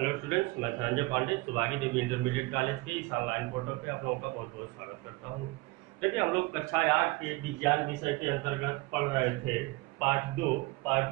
Hello students, मैं धनंजय पांडे सुभागी देवी intermediate college के इस ऑनलाइन पोर्टल पे आप लोगों का बहुत बहुत स्वागत करता हूँ। देखिए, हम लोग कक्षा 8 के विज्ञान विषय के अंतर्गत पढ़ रहे थे पार्ट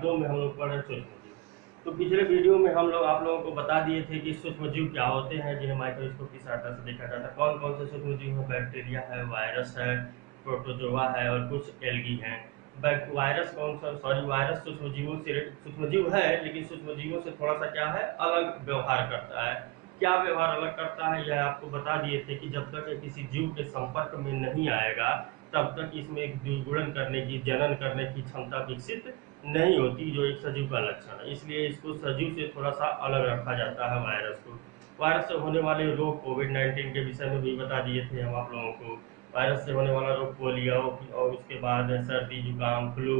दो में हम लोग पढ़ रहे सूक्ष्मजीव। तो पिछले वीडियो में हम लोग आप लोगों को बता दिए थे कि सूक्ष्मजीव क्या होते हैं जिन्हें माइक्रोस्कोप की सहायता से देखा जाता है। कौन कौन से सूक्ष्मजीव हैं? बैक्टीरिया है, वायरस है, प्रोटोजोआ है और कुछ एल्गी हैं। वायरस कौन सा? सॉरी, वायरस सूक्ष्मजीव है, लेकिन सूक्ष्मजीवों से थोड़ा सा क्या है, अलग व्यवहार करता है। क्या व्यवहार अलग करता है यह आपको बता दिए थे कि जब तक ये किसी जीव के संपर्क में नहीं आएगा तब तक इसमें एक द्विगुणन करने की, जनन करने की क्षमता विकसित नहीं होती, जो एक सजीव का लक्षण है। इसलिए इसको सजीव से थोड़ा सा अलग रखा जाता है वायरस को। वायरस से होने वाले रोग कोविड-19 के विषय में भी बता दिए थे हम आप लोगों को। वायरस से होने वाला रोग पोलियो और उसके बाद सर्दी, जुकाम, फ्लू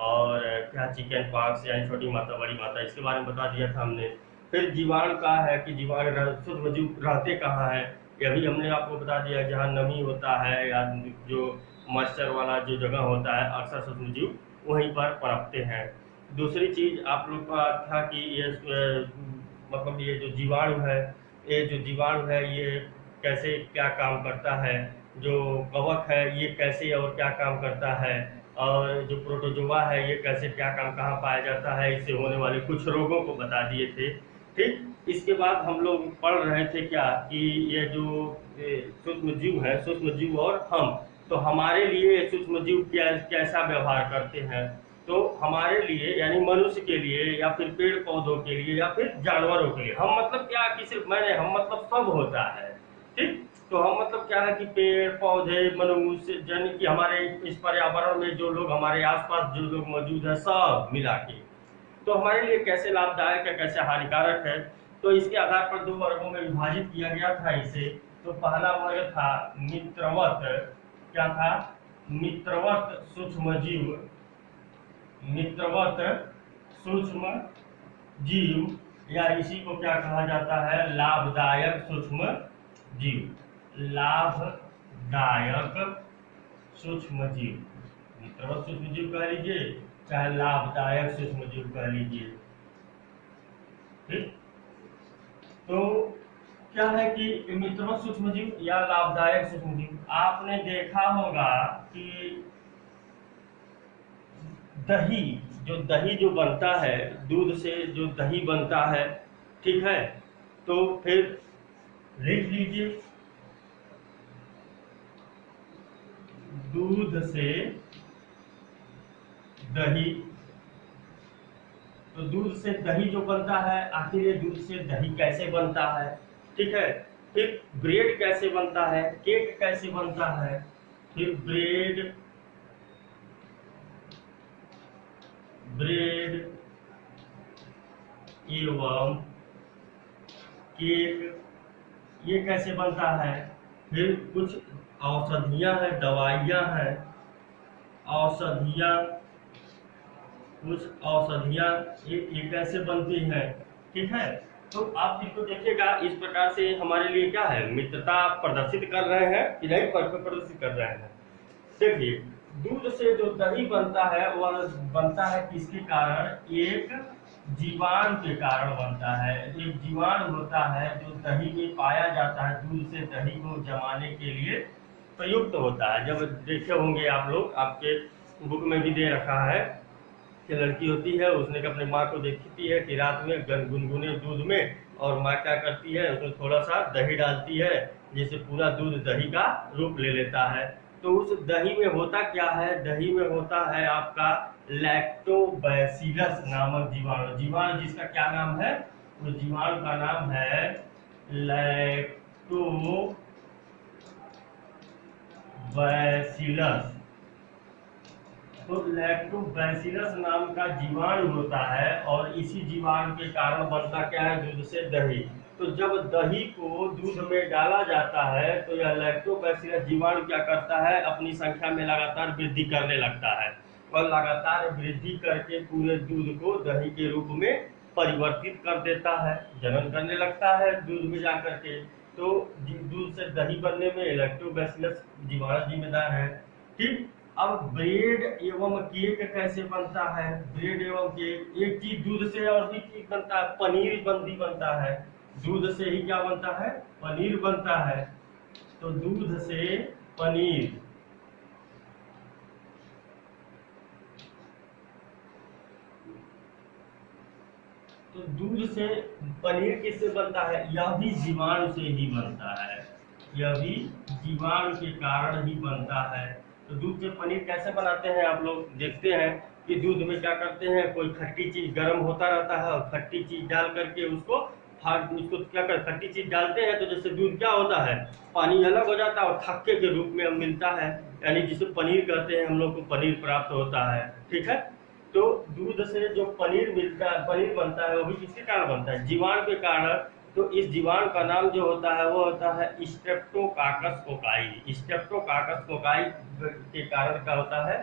और क्या चिकन पॉक्स यानी छोटी माता बड़ी माता, इसके बारे में बता दिया था हमने। फिर जीवाणु का है कि जीवाणु सूक्ष्मजीव रहते कहाँ हैं, यह भी हमने आपको बता दिया। जहाँ नमी होता है या जो मॉइस्चर वाला जो जगह होता है, अक्सर सूक्ष्मजीव वहीं पर पनपते हैं। दूसरी चीज आप लोग का था कि ये मतलब ये जो जीवाणु है ये कैसे क्या काम करता है, जो कवक है ये कैसे और क्या काम करता है, और जो प्रोटोजोआ है ये कैसे क्या काम कहाँ पाया जाता है, इससे होने वाले कुछ रोगों को बता दिए थे। ठीक, इसके बाद हम लोग पढ़ रहे थे क्या कि ये जो सूक्ष्मजीव है, सूक्ष्मजीव और हम, तो हमारे लिए सूक्ष्मजीव कैसा व्यवहार करते हैं। तो हमारे लिए यानी मनुष्य के लिए या फिर पेड़ पौधों के लिए या फिर जानवरों के लिए, हम मतलब क्या कि सिर्फ मैंने हम मतलब सब होता है। ठीक, तो हम मतलब क्या है कि पेड़ पौधे, मनुष्य, यानी कि हमारे इस पर्यावरण में जो लोग, हमारे आसपास जो लोग मौजूद है, सब मिला के तो हमारे लिए कैसे लाभदायक है, कैसे हानिकारक है। तो इसके आधार पर दो वर्गों में विभाजित किया गया था इसे। तो पहला वर्ग था मित्रवत, क्या था? मित्रवत सूक्ष्मजीव, मित्रवत सूक्ष्म जीव, या इसी को क्या कहा जाता है, लाभदायक सूक्ष्म जीव, लाभदायक सूक्ष्म जीव, मित्रवत सूक्ष्म जीव कह लीजिए चाहे लाभदायक सूक्ष्म जीव कह लीजिए। ठीक, तो क्या है कि मित्रवत सूक्ष्म जीव या लाभदायक सूक्ष्म जीव, आपने देखा होगा कि दही जो बनता है, दूध से जो दही बनता है, ठीक है, तो फिर लिख लीजिए, दूध से दही। तो दूध से दही जो बनता है, आखिर ये दूध से दही कैसे बनता है? ठीक है, फिर ब्रेड कैसे बनता है, केक कैसे बनता है, फिर ब्रेड एवं केक ये कैसे बनता है। फिर कुछ औषधियां हैं, दवाइयां हैं, कुछ औषधियां ये कैसे बनती हैं। ठीक है, तो आप इसको देखिएगा, इस प्रकार से हमारे लिए क्या है, मित्रता प्रदर्शित कर रहे हैं कि नहीं प्रदर्शित कर रहे हैं। देखिए, दूध से जो दही बनता है वह बनता है किसके कारण? एक जीवाणु के कारण बनता है। एक जीवाणु होता है जो दही में पाया जाता है, दूध से दही को जमाने के लिए प्रयुक्त होता है। जब देखे होंगे आप लोग, आपके बुक में भी दे रखा है कि लड़की होती है, उसने अपनी माँ को देखती है कि रात में गुनगुने दूध में, और माँ क्या करती है, उसमें थोड़ा सा दही डालती है जिससे पूरा दूध दही का रूप ले लेता है। तो उस दही में होता क्या है? दही में होता है आपका लैक्टोबैसिलस नामक जीवाणु। जीवाणु जिसका क्या नाम है? उस जीवाणु का नाम है लैक्टोबैसिलस। तो लैक्टोबैसिलस नाम का जीवाणु होता है, और इसी जीवाणु के कारण बनता क्या है? दूध से दही। तो जब दही को दूध में डाला जाता है तो यह लैक्टोबैसिलस जीवाणु क्या करता है? अपनी संख्या में लगातार वृद्धि करने लगता है, और लगातार वृद्धि करके पूरे दूध को दही के रूप में परिवर्तित कर देता है, जनन करने लगता है दूध में जाकर के। तो दूध से दही बनने में लैक्टोबैसिलस जीवाणु जिम्मेदार है। ठीक, अब ब्रेड एवं केक कैसे बनता है? ब्रेड एवं केक, एक चीज दूध से और भी चीज बनता है, पनीर बनता है। दूध से ही क्या बनता है? पनीर बनता है। तो दूध से पनीर, तो दूध से पनीर किससे बनता है? यह भी जीवाणु से ही बनता है, यह भी जीवाणु के कारण ही बनता है। तो दूध से पनीर कैसे बनाते हैं? आप लोग देखते हैं कि दूध में क्या करते हैं, कोई खट्टी चीज गर्म होता रहता है और खट्टी चीज डाल करके उसको उसको क्या कर, खट्टी चीज डालते हैं तो जैसे दूध क्या होता है, पानी अलग हो जाता है और थक्के के रूप में मिलता है, यानी जिसे पनीर कहते हैं, हम लोग को पनीर प्राप्त होता है। ठीक है, तो दूध से जो पनीर मिलता है, पनीर बनता है, वो भी किसके कारण बनता है? जीवाणु के कारण। तो इस जीवाणु का नाम जो होता है वो होता है स्ट्रेप्टोकाकस कोकाई। स्ट्रेप्टोकाकस कोकाई के कारण क्या होता है,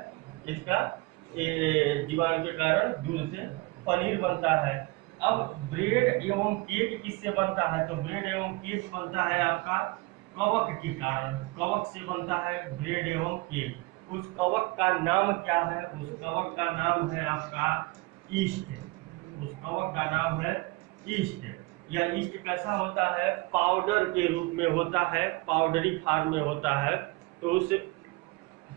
इसका जीवाणु के कारण दूध से पनीर बनता है। अब ब्रेड एवं केक किससे बनता है? तो ब्रेड एवं केक बनता है आपका कवक के कारण, कवक से बनता है ब्रेड एवं केक। उस कवक का नाम क्या है? उस कवक का नाम है आपका ईस्ट। उस कवक का नाम है ईस्ट। यह ईस्ट कैसा होता है? पाउडर के रूप में होता है, पाउडरी फॉर्म में होता है। तो उस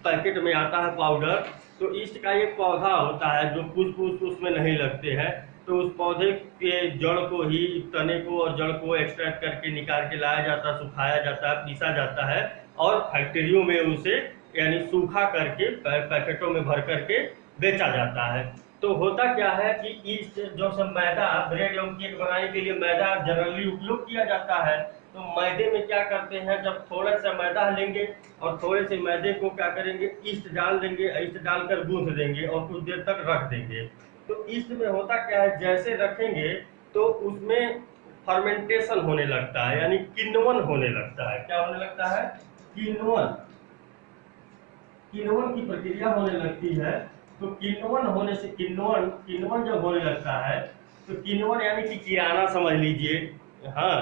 पैकेट में आता है पाउडर। तो ईस्ट का एक पौधा होता है जो कुछ उसमें नहीं लगते हैं, तो उस पौधे के जड़ को ही, तने को और जड़ को एक्सट्रैक्ट करके निकाल के लाया जाता है, सुखाया जाता है, पीसा जाता है और फैक्ट्रियों में उसे यानी सूखा करके पैकेटों में भर करके बेचा जाता है। तो होता क्या है कि ईस्ट जो सब मैदा, ब्रेड एवं केक बनाने के लिए मैदा जनरली उपयोग किया जाता है। तो मैदे में क्या करते हैं, जब थोड़ा सा मैदा लेंगे और थोड़े से मैदे को क्या करेंगे, ईस्ट डाल देंगे, ईस्ट डालकर गूंथ देंगे और कुछ देर तक रख देंगे। तो ईस्ट में होता क्या है, जैसे रखेंगे तो उसमें फर्मेंटेशन होने लगता है, यानी किण्वन होने लगता है। क्या होने लगता है? किण्वन, किण्वन की प्रक्रिया होने लगती है। तो किण्वन होने से, किण्वन किण्वन जब होने लगता है तो किण्वन यानी कि किराना समझ लीजिए। हाँ,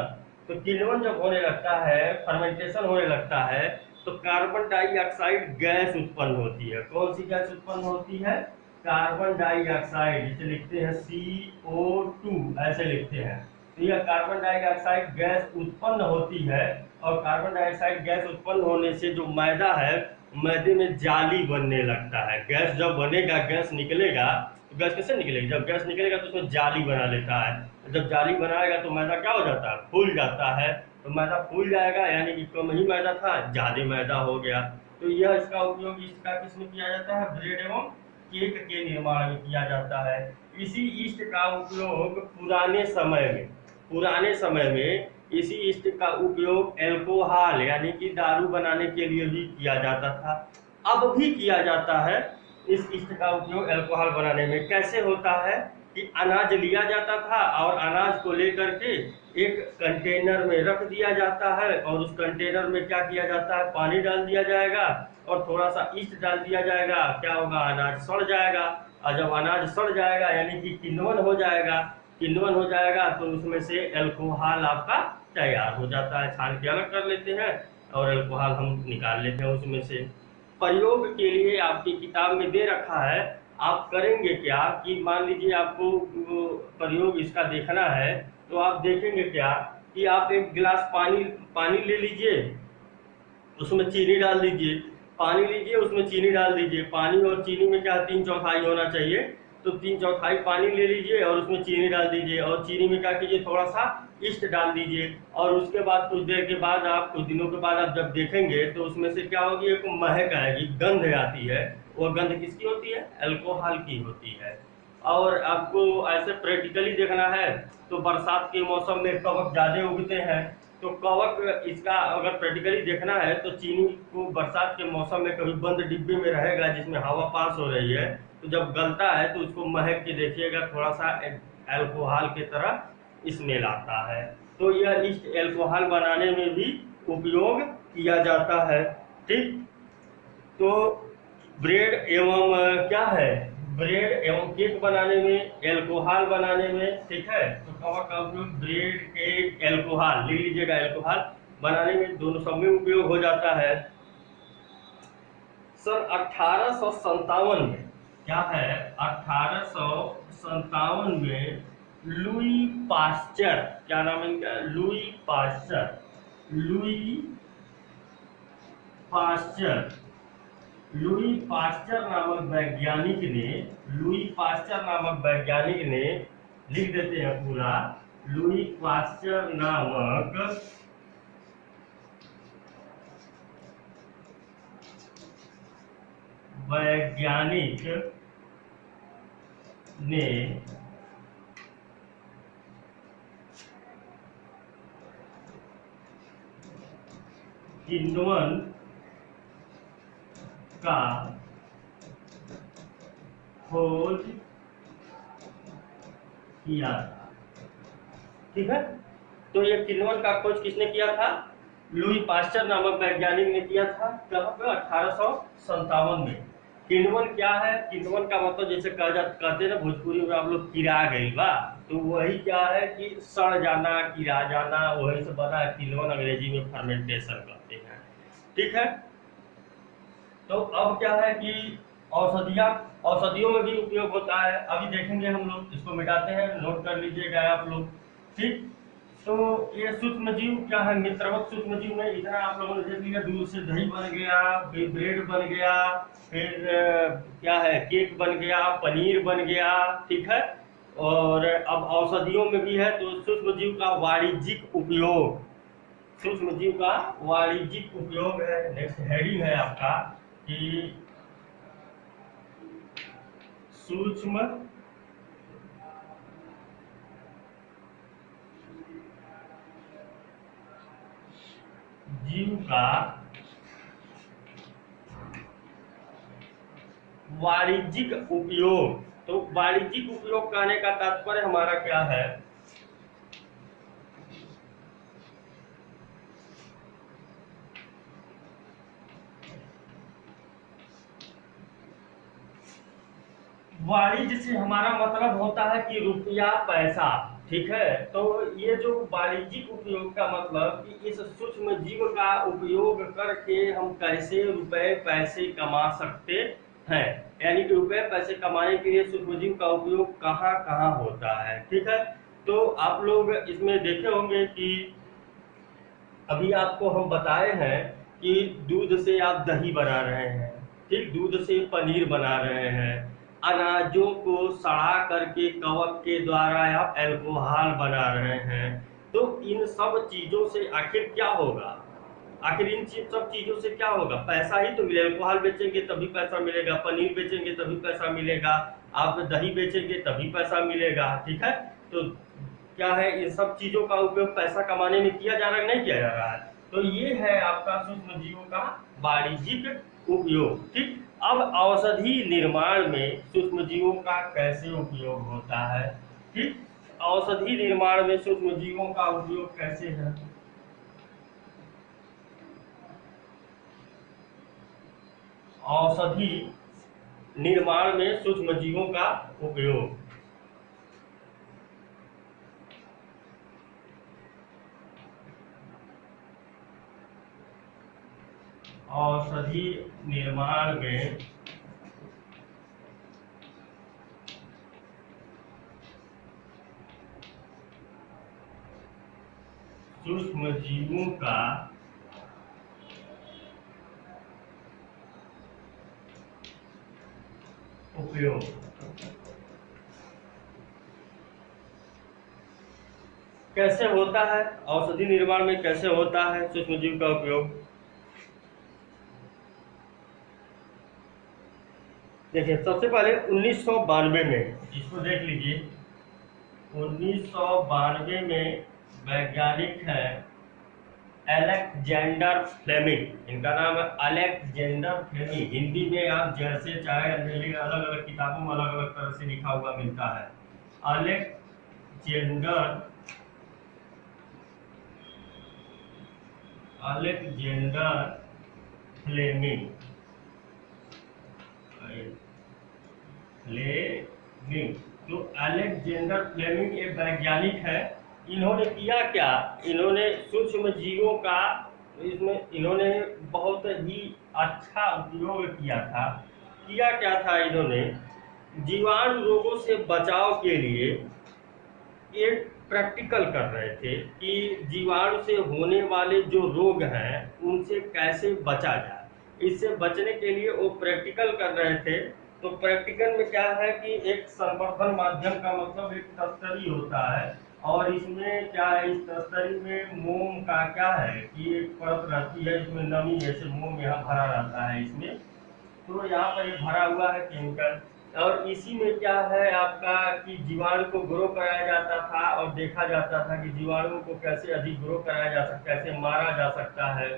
तो किण्वन जब होने लगता है, फर्मेंटेशन होने लगता है, तो कार्बन डाइऑक्साइड गैस उत्पन्न होती है। कौन सी गैस उत्पन्न होती है? कार्बन डाइऑक्साइड, जिसे लिखते हैं CO2, ऐसे लिखते हैं। तो यह कार्बन डाइऑक्साइड गैस उत्पन्न होती है और कार्बन डाइऑक्साइड गैस उत्पन्न होने से जो मैदा है, मैदे में जाली बनने लगता है। गैस जब बनेगा, गैस निकलेगा, तो गैस कैसे निकलेगी? जब गैस निकलेगा तो उसमें जाली बना लेता है। जब जाली बनाएगा तो मैदा क्या हो जाता है? फूल जाता है। तो मैदा फूल जाएगा, यानी कि कम ही मैदा था, ज्यादा मैदा हो गया। तो यह इसका उपयोग इसका किसमें किया जाता है? ब्रेड एवं केक के निर्माण में किया जाता है। इसी ईस्ट का उपयोग पुराने समय में इसी ईस्ट का उपयोग अल्कोहल यानी कि दारू बनाने के लिए भी किया जाता था। अब भी किया जाता है इस ईस्ट का उपयोग अल्कोहल बनाने में। कैसे होता है कि अनाज लिया जाता था और अनाज को लेकर के एक कंटेनर में रख दिया जाता है और उस कंटेनर में क्या किया जाता है? पानी डाल दिया जाएगा और थोड़ा सा ईस्ट डाल दिया जाएगा। क्या होगा? अनाज सड़ जाएगा। और जब अनाज सड़ जाएगा यानी कि किण्वन हो जाएगा, किण्वन हो जाएगा तो उसमें से अल्कोहल आपका तैयार हो जाता है। छान के अलग कर लेते हैं और अल्कोहल हम निकाल लेते हैं उसमें से। प्रयोग के लिए आपकी किताब में दे रखा है। आप करेंगे क्या कि मान लीजिए आपको प्रयोग इसका देखना है, तो आप देखेंगे क्या कि आप एक गिलास पानी ले लीजिए, उसमें चीनी डाल दीजिए। पानी लीजिए, उसमें चीनी डाल दीजिए। पानी और चीनी में क्या 3/4 होना चाहिए, तो 3/4 पानी ले लीजिए और उसमें चीनी डाल दीजिए और चीनी में क्या कीजिए, थोड़ा सा ईस्ट डाल दीजिए। और उसके बाद कुछ देर के बाद, आप कुछ दिनों के बाद आप जब देखेंगे तो उसमें से क्या होगी, एक महक आएगी, गंध आती है। वो गंध किसकी होती है? अल्कोहल की होती है। और आपको ऐसे प्रैक्टिकली देखना है तो बरसात के मौसम में कवक ज़्यादा उगते हैं। तो कवक, इसका अगर प्रैक्टिकली देखना है तो चीनी को बरसात के मौसम में कभी बंद डिब्बे में रहेगा जिसमें हवा पास हो रही है, तो जब गलता है तो उसको महक के देखिएगा, थोड़ा सा अल्कोहल की तरह स्मेल आता है। तो यह ईस्ट अल्कोहल बनाने में भी उपयोग किया जाता है। ठीक, तो ब्रेड एवं क्या है, ब्रेड एवं केक बनाने में, अल्कोहल बनाने में, ठीक है, तो कवक का उपयोग ब्रेड, केक, अल्कोहल ले लीजिएगा, अल्कोहल बनाने में, दोनों सब में उपयोग हो जाता है। सन 1857 में, क्या है, 1857 में लुई पास्चर, क्या नाम है इनका, Louis Pasteur, Louis Pasteur, Louis Pasteur नामक वैज्ञानिक ने, लुई पास्चर नामक वैज्ञानिक ने, लिख देते हैं पूरा, लुई पास्चर नामक वैज्ञानिक ने किण्वन का खोज किया था। ठीक है, तो ये किण्वन का खोज किसने किया था, लुई पास्चर नामक वैज्ञानिक ने किया था। कब पे, 1857 में। किण्वन क्या है, किण्वन का मतलब जैसे कहते हैं ना भोजपुरी में आप लोग किरा गई बा, तो वही क्या है कि सड़ जाना, किरा जाना, वही से बना है किण्वन, अंग्रेजी में फर्मेंटेशन कहते हैं। ठीक है, तो अब क्या है कि औषधियों में भी उपयोग होता है, अभी देखेंगे हम लोग, इसको मिटाते हैं, नोट कर लीजिएगा आप लोग। ठीक, तो ये सूक्ष्म जीव क्या है, मित्रवत सूक्ष्म जीव में इतना आप लोगों ने देख लिया, दूध से दही बन गया, फिर ब्रेड बन गया, फिर क्या है, केक बन गया, पनीर बन गया। ठीक है, और अब औषधियों में भी है, तो सूक्ष्म जीव का वाणिज्यिक उपयोग, सूक्ष्म जीव का वाणिज्यिक उपयोग है। नेक्स्ट हेडिंग है आपका कि सूक्ष्म जीव का वाणिज्यिक उपयोग। तो वाणिज्यिक उपयोग कहने का तात्पर्य हमारा क्या है, वाणिज्य से हमारा मतलब होता है कि रुपया पैसा। ठीक है, तो ये जो वाणिज्यिक उपयोग का मतलब कि इस सूक्ष्म जीव का उपयोग करके हम कैसे रुपए पैसे कमा सकते हैं, यानी कि रुपए पैसे कमाने के लिए सूक्ष्म जीव का उपयोग कहाँ कहाँ होता है। ठीक है, तो आप लोग इसमें देखे होंगे कि अभी आपको हम बताए हैं कि दूध से आप दही बना रहे हैं, ठीक, दूध से पनीर बना रहे हैं, अनाजों को सड़ा करके कवक के द्वारा आप अल्कोहल बना रहे हैं। तो इन सब चीजों से आखिर क्या होगा, आखिर इन सब चीजों से क्या होगा, पैसा ही तो मिलेगा। अल्कोहल बेचेंगे तभी पैसा मिलेगा, पनीर बेचेंगे तभी पैसा मिलेगा, आप दही बेचेंगे तभी पैसा मिलेगा। ठीक है, तो क्या है, इन सब चीजों का उपयोग पैसा कमाने में किया जा रहा है, नहीं किया जा रहा है। तो ये है आपका सूक्ष्म जीवों का वाणिज्यिक उपयोग। ठीक, अब औषधि निर्माण में सूक्ष्म जीवों का कैसे उपयोग होता है। ठीक, औषधि निर्माण में सूक्ष्म जीवों का उपयोग कैसे है, औषधि निर्माण में सूक्ष्म जीवों का उपयोग, औषधि निर्माण में सूक्ष्म जीवों का उपयोग। कैसे होता है, औषधि निर्माण में कैसे होता है सूक्ष्म जीव का उपयोग। देखिए, सबसे पहले 1992 में, इसको देख लीजिए, 1992 में वैज्ञानिक है अलेक्जेंडर फ्लेमिंग, इनका नाम है अलेक्जेंडर फ्लेमिंग। हिंदी में आप जैसे चाहे अलग अलग किताबों में अलग अलग तरह से लिखा हुआ मिलता है। अलेक्जेंडर फ्लेमिंग, तो अलेक्जेंडर फ्लेमिंग एक वैज्ञानिक है। इन्होंने किया क्या, इन्होंने सूक्ष्म जीवों का, इसमें इन्होंने बहुत ही अच्छा उपयोग किया क्या था इन्होंने, जीवाणु रोगों से बचाव के लिए एक प्रैक्टिकल कर रहे थे कि जीवाणु से होने वाले जो रोग हैं उनसे कैसे बचा जाए। इससे बचने के लिए वो प्रैक्टिकल कर रहे थे। तो प्रैक्टिकल में क्या है कि एक संवर्धन माध्यम का मतलब एक तस्तरी होता है, और इसमें क्या है, इस तस्तरी में मोम का क्या है कि एक परत रहती है, इसमें नमी जैसे मोम यहाँ भरा रहता है इसमें। तो यहाँ पर ये भरा हुआ है केमिकल, और इसी में क्या है आपका कि जीवाणु को ग्रो कराया जाता था और देखा जाता था कि जीवाणुओं को कैसे अधिक ग्रो कराया जा सकता है, कैसे मारा जा सकता है।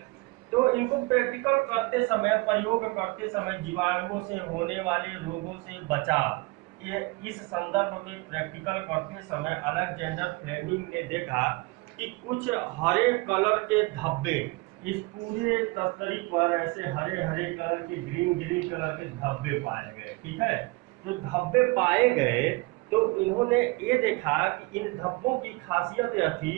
तो इनको प्रैक्टिकल करते समय, प्रयोग करते समय जीवाणुओं से होने वाले रोगों से बचाव, ये इस संदर्भ में प्रैक्टिकल करते समय अलेक्जेंडर फ्लेमिंग ने देखा कि कुछ हरे कलर के धब्बे इस पूरे तस्तरी पर ऐसे हरे हरे कलर के, ग्रीन ग्रीन कलर के धब्बे पाए गए। ठीक है, जो धब्बे पाए गए तो इन्होंने ये देखा कि इन धब्बों की खासियत यह थी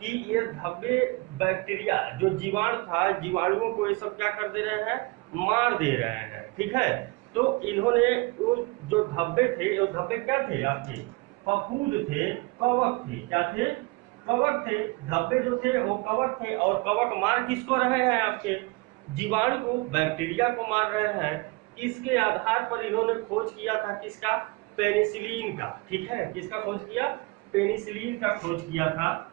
कि ये धब्बे बैक्टीरिया जो जीवाणु था, जीवाणुओं को ये सब क्या कर दे रहे हैं, मार दे रहे हैं। ठीक है, तो इन्होंने वो जो धब्बे थे, वो धब्बे क्या थे आपके, फफूंद थे, कवक थे। क्या थे, कवक थे। धब्बे जो थे वो कवक थे, और कवक मार किसको रहे हैं, आपके जीवाणु को, बैक्टीरिया को मार रहे हैं। इसके आधार पर इन्होंने खोज किया था किसका, पेनिसिलिन का। ठीक है, किसका खोज किया, पेनिसिलिन का खोज किया था।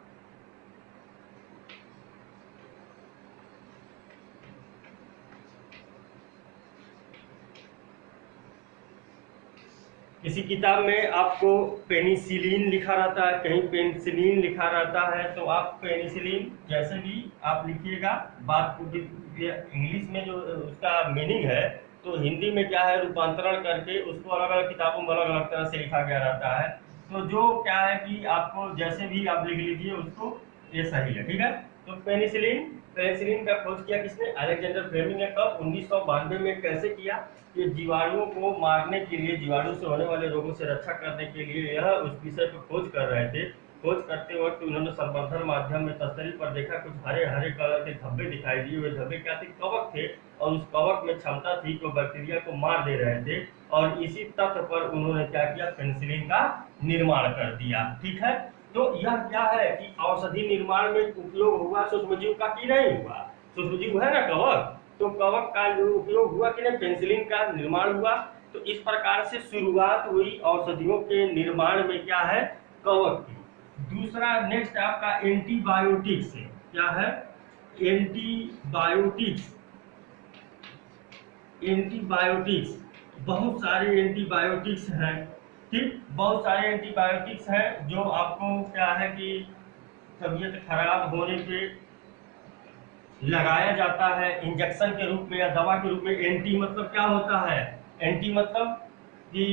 किसी किताब में आपको पेनिसिलिन लिखा रहता है, कहीं पेनिसिलिन लिखा रहता है, तो आप पेनिसिलिन जैसे भी आप लिखिएगा, बात को इंग्लिश में जो उसका मीनिंग है, तो हिंदी में क्या है, रूपांतरण करके उसको अलग अलग किताबों में अलग अलग तरह से लिखा गया रहता है। तो जो क्या है कि आपको जैसे भी आप लिख लीजिए उसको, ये सही है। ठीक है, तो पेनिसिलिन, पेनिसिलिन का खोज किया किसने, अलेक्जेंडर फ्लेमिंग ने। कब, 1992 में। कैसे किया, कि जीवाणुओं को मारने के लिए, जीवाणु से होने वाले रोगों से रक्षा करने के लिए यह उस विषय पर खोज कर रहे थे। खोज करते वक्त उन्होंने संवर्धन माध्यम में तस्तरी पर देखा, कुछ हरे हरे कलर के धब्बे दिखाई दिए। वे धब्बे क्या थे, कवक थे, और उस कवक में क्षमता थी कि बैक्टीरिया को मार दे रहे थे। और इसी तथ्य पर उन्होंने क्या किया, पेनिसिलिन का निर्माण कर दिया। ठीक है, तो यह क्या है कि औषधि निर्माण में उपयोग हुआ सूक्ष्मजीव का कि नहीं हुआ, सूक्ष्मजीव है ना कवक, तो कवक का जो उपयोग हुआ कि नहीं, पेनिसिलिन का निर्माण हुआ। तो इस प्रकार से शुरुआत हुई औषधियों के निर्माण में, क्या है, कवक की। दूसरा नेक्स्ट आपका एंटीबायोटिक्स है। क्या है, एंटीबायोटिक्स। एंटीबायोटिक्स, बहुत सारे एंटीबायोटिक्स हैं। ठीक, बहुत सारे एंटीबायोटिक्स हैं जो आपको क्या है कि तबीयत खराब होने पे लगाया जाता है इंजेक्शन के रूप में या दवा के रूप में। एंटी मतलब क्या होता है, एंटी मतलब कि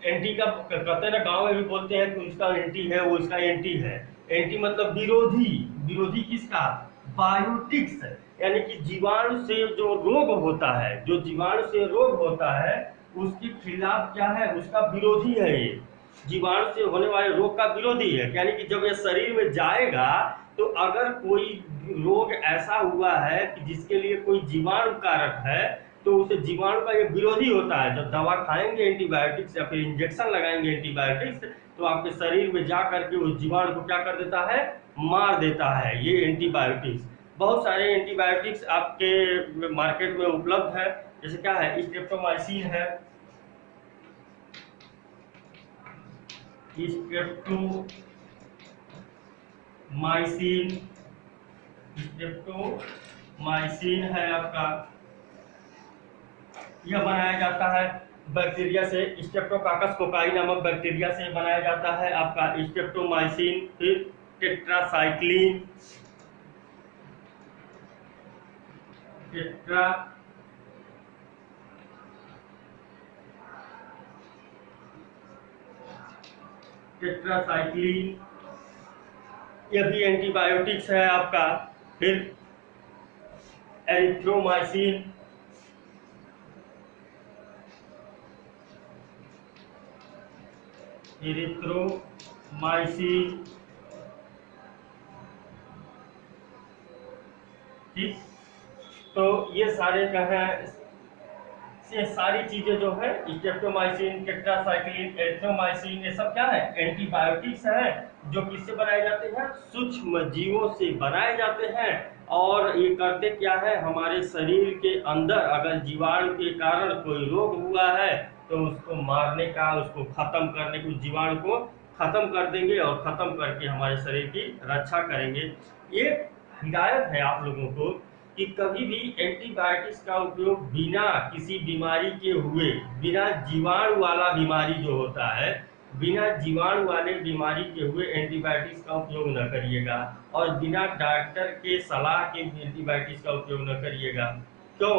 एंटी का कहते हैं ना, गाँव में भी बोलते हैं कि उसका एंटी है, वो इसका एंटी है। एंटी मतलब विरोधी, विरोधी किसका, बायोटिक्स। यानी कि जीवाणु से जो रोग होता है, जो जीवाणु से रोग होता है उसके खिलाफ क्या है, उसका विरोधी है ये, जीवाणु से होने वाले रोग का विरोधी है। यानी कि जब ये शरीर में जाएगा तो अगर कोई रोग ऐसा हुआ है कि जिसके लिए कोई जीवाणु कारक है, तो उसे जीवाणु का ये विरोधी होता है। जब दवा खाएंगे एंटीबायोटिक्स या फिर इंजेक्शन लगाएंगे एंटीबायोटिक्स, तो आपके शरीर में जा करके उस जीवाणु को क्या कर देता है, मार देता है, ये एंटीबायोटिक्स। बहुत सारे एंटीबायोटिक्स आपके मार्केट में उपलब्ध है, जैसे क्या है, स्ट्रेप्टोमाइसिन है, स्ट्रेप्टोमाइसिन, स्ट्रेप्टोमाइसिन है आपका। यह बनाया जाता है बैक्टीरिया से, स्ट्रेप्टोकाकस कोकाई नामक बैक्टीरिया से बनाया जाता है आपका स्ट्रेप्टोमाइसिन। फिर टेट्रासाइक्लिन, टेट्रासाइक्लिन, यह भी एंटीबायोटिक्स है आपका। फिर एरिथ्रोमाइसिन, एरिथ्रोमाइसिन। ठीक, तो ये सारे क्या है, ये सारी चीजें जो है स्ट्रेप्टोमाइसिन, टेट्रासाइक्लिन, एरिथ्रोमाइसिन, ये सब क्या है, एंटीबायोटिक्स हैं जो किससे बनाए जाते हैं, सूक्ष्म जीवों से बनाए जाते हैं। और ये करते क्या है, हमारे शरीर के अंदर अगर जीवाणु के कारण कोई रोग हुआ है तो उसको मारने का, उसको खत्म करने को, जीवाणु को खत्म कर देंगे और खत्म करके हमारे शरीर की रक्षा करेंगे। ये हिदायत है आप लोगों को कि कभी भी एंटीबायोटिक्स का उपयोग बिना किसी बीमारी के हुए, बिना जीवाणु वाला बीमारी जो होता है, बिना जीवाणु वाले बीमारी के हुए एंटीबायोटिक्स का उपयोग न करिएगा, और बिना डॉक्टर के सलाह के एंटीबायोटिक्स का उपयोग न करिएगा। क्यों?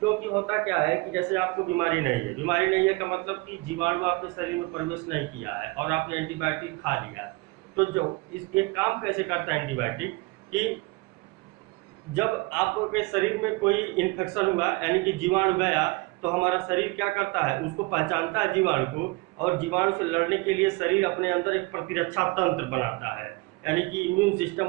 क्योंकि होता क्या है कि जैसे आपको बीमारी नहीं है, बीमारी नहीं है का मतलब कि जीवाणु आपके शरीर में प्रवेश नहीं किया है और आपने एंटीबायोटिक खा लिया, तो जो इस एक काम कैसे करता है एंटीबायोटिक कि जब आपके शरीर में कोई इन्फेक्शन हुआ, यानी कि जीवाणु गया, तो हमारा शरीर क्या करता है, उसको पहचानता है जीवाणु को, और जीवाणु से लड़ने के लिए शरीर अपने अंदर एक प्रतिरक्षा तंत्र बनाता है, यानी कि इम्यून सिस्टम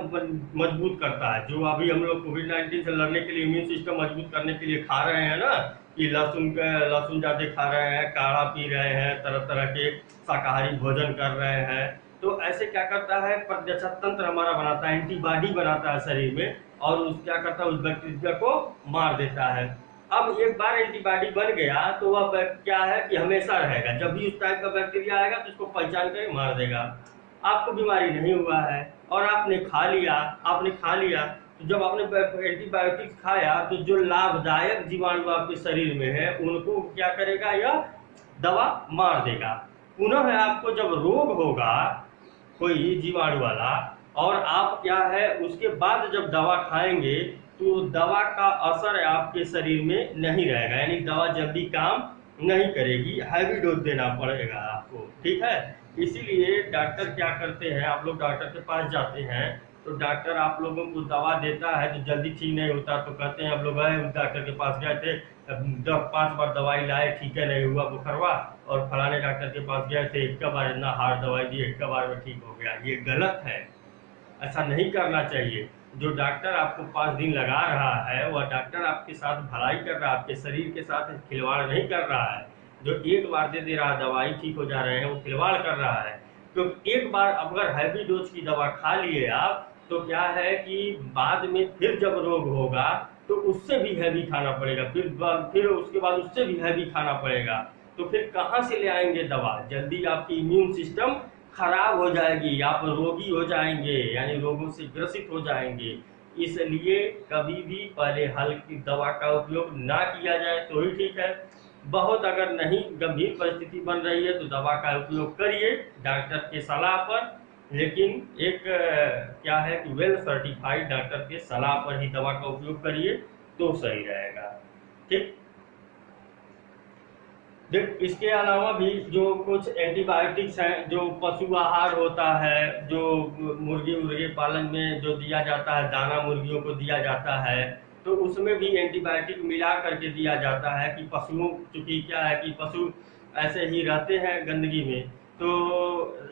मजबूत करता है। जो अभी हम लोग कोविड-19 से लड़ने के लिए इम्यून सिस्टम मजबूत करने के लिए खा रहे हैं ना, कि लहसुन ज़्यादा खा रहे हैं, काढ़ा पी रहे हैं, तरह तरह के शाकाहारी भोजन कर रहे हैं, तो ऐसे क्या करता है, प्रतिरक्षा तंत्र हमारा बनाता है, एंटीबॉडी बनाता है शरीर में, और उस क्या करता है, उस बैक्टीरिया को मार देता है। अब एक बार एंटीबॉडी बन गया तो वह क्या है कि हमेशा रहेगा, जब भी उस टाइप का बैक्टीरिया आएगा तो उसको पहचान कर मार देगा। आपको बीमारी नहीं हुआ है और आपने खा लिया, तो जब आपने एंटीबायोटिक्स खाया तो जो लाभदायक जीवाणु आपके शरीर में है उनको क्या करेगा, यह दवा मार देगा। पुनः आपको जब रोग होगा कोई जीवाणु वाला, और आप क्या है उसके बाद जब दवा खाएंगे तो दवा का असर आपके शरीर में नहीं रहेगा, यानी दवा जल्दी काम नहीं करेगी, हैवी डोज देना पड़ेगा आपको, ठीक है। इसीलिए डॉक्टर क्या करते हैं, आप लोग डॉक्टर के पास जाते हैं तो डॉक्टर आप लोगों को दवा देता है तो जल्दी ठीक नहीं होता, तो कहते हैं हम लोग गए डॉक्टर के पास गए थे, 5 बार दवाई लाए, ठीक है नहीं हुआ बुखारवा, और फलाने डॉक्टर के पास गए थे, एक बार इतना हार्ड दवाई दी, एक बार में ठीक हो गया। ये गलत है, ऐसा नहीं करना चाहिए। जो डॉक्टर आपको 5 दिन लगा रहा है वह डॉक्टर आपके साथ भलाई कर रहा है, आपके शरीर के साथ खिलवाड़ नहीं कर रहा है। जो एक बार दे रहा है दवाई, ठीक हो जा रहे हैं, वो खिलवाड़ कर रहा है। क्योंकि एक बार अगर हैवी डोज की दवा खा लिए आप, तो क्या है कि बाद में फिर जब रोग होगा तो उससे भी हैवी खाना पड़ेगा, फिर उसके बाद उससे भी हैवी खाना पड़ेगा, तो फिर कहाँ से ले आएंगे दवा, जल्दी आपकी इम्यून सिस्टम खराब हो जाएगी, आप रोगी हो जाएंगे, यानी रोगों से ग्रसित हो जाएंगे। इसलिए कभी भी पहले हल्की दवा का उपयोग ना किया जाए तो ही ठीक है। बहुत अगर नहीं गंभीर परिस्थिति बन रही है तो दवा का उपयोग करिए डॉक्टर के सलाह पर, लेकिन एक क्या है कि वेल सर्टिफाइड डॉक्टर के सलाह पर ही दवा का उपयोग करिए तो सही रहेगा, ठीक। इसके अलावा भी जो कुछ एंटीबायोटिक्स हैं, जो पशु आहार होता है, जो मुर्गे पालन में जो दिया जाता है, दाना मुर्गियों को दिया जाता है, तो उसमें भी एंटीबायोटिक मिला करके दिया जाता है कि पशुओं, चूँकि क्या है कि पशु ऐसे ही रहते हैं गंदगी में, तो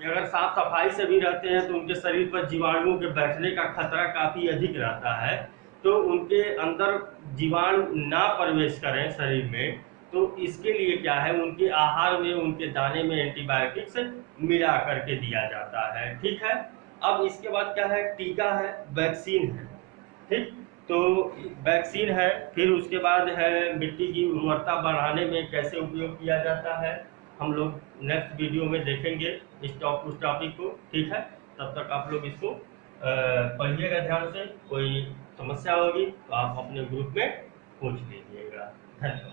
अगर साफ सफाई से भी रहते हैं तो उनके शरीर पर जीवाणुओं के बैठने का खतरा काफ़ी अधिक रहता है, तो उनके अंदर जीवाणु ना प्रवेश करें शरीर में, तो इसके लिए क्या है, उनके आहार में, उनके दाने में एंटीबायोटिक्स मिला करके दिया जाता है, ठीक है। अब इसके बाद क्या है, टीका है, वैक्सीन है, ठीक। तो वैक्सीन है, फिर उसके बाद है मिट्टी की उर्वरता बढ़ाने में कैसे उपयोग किया जाता है, हम लोग नेक्स्ट वीडियो में देखेंगे उस टॉपिक को, ठीक है। तब तक आप लोग इसको पढ़िएगा ध्यान से, कोई समस्या होगी तो आप अपने ग्रुप में पूछ लीजिएगा। धन्यवाद।